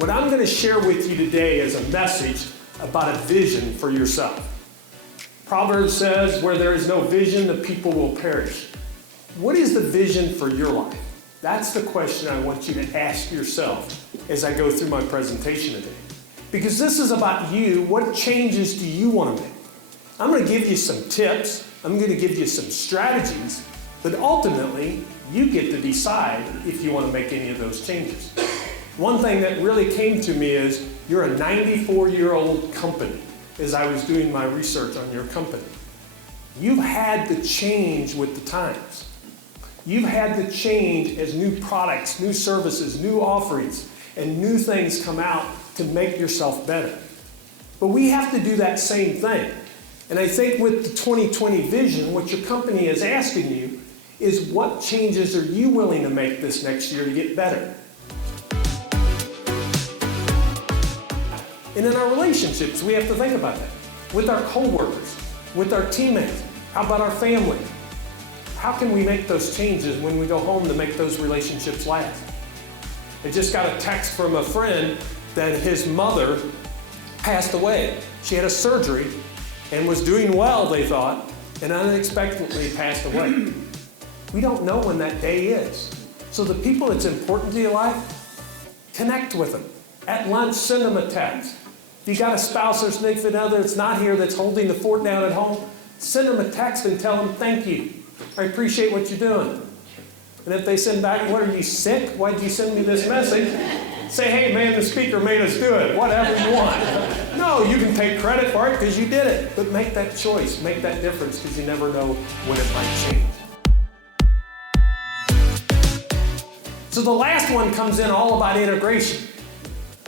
What I'm going to share with you today is a message about a vision for yourself. Proverbs says, where there is no vision, the people will perish. What is the vision for your life? That's the question I want you to ask yourself as I go through my presentation today. Because this is about you. What changes do you want to make? I'm going to give you some tips. I'm going to give you some strategies. But ultimately, you get to decide if you want to make any of those changes. One thing that really came to me is you're a 94-year-old company as I was doing my research on your company. You've had to change with the times. You've had to change as new products, new services, new offerings, and new things come out to make yourself better. But we have to do that same thing. And I think with the 2020 vision, what your company is asking you is what changes are you willing to make this next year to get better? And in our relationships, we have to think about that. With our coworkers, with our teammates, how about our family? How can we make those changes when we go home to make those relationships last? I just got a text from a friend that his mother passed away. She had a surgery and was doing well, they thought, and unexpectedly passed away. We don't know when that day is. So the people that's important to your life, connect with them. At lunch, send them a text. If you got a spouse or significant other that's not here, that's holding the fort down at home, send them a text and tell them, thank you. I appreciate what you're doing. And if they send back, what, are you sick? Why did you send me this message? Say, hey man, the speaker made us do it. Whatever you want. No, you can take credit for it because you did it. But make that choice. Make that difference because you never know when it might change. So the last one comes in all about integration.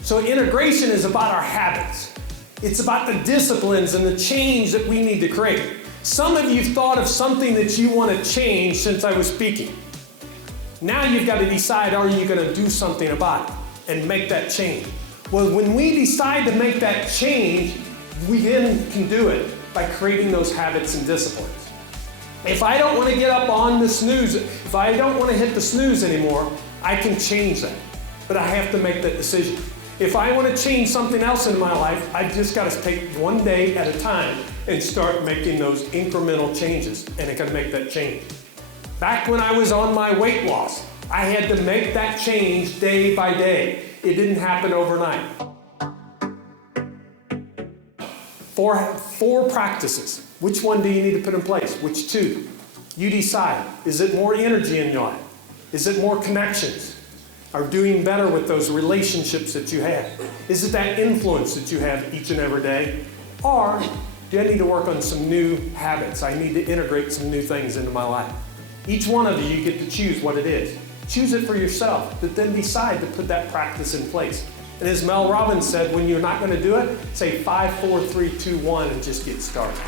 So integration is about our habits. It's about the disciplines and the change that we need to create. Some of you thought of something that you want to change since I was speaking. Now you've got to decide, are you going to do something about it and make that change? Well, when we decide to make that change, we then can do it by creating those habits and disciplines. If I don't want to get up on the snooze, if I don't want to hit the snooze anymore, I can change that. But I have to make that decision. If I want to change something else in my life, I've just got to take one day at a time and start making those incremental changes, and I can make that change. Back when I was on my weight loss, I had to make that change day by day. It didn't happen overnight. Four practices. Which one do you need to put in place? Which two? You decide. Is it more energy in your life? Is it more connections? Are doing better with those relationships that you have? Is it that influence that you have each and every day? Or do I need to work on some new habits? I need to integrate some new things into my life. Each one of you get to choose what it is. Choose it for yourself, but then decide to put that practice in place. And as Mel Robbins said, when you're not going to do it, say 5, 4, 3, 2, 1 and just get started.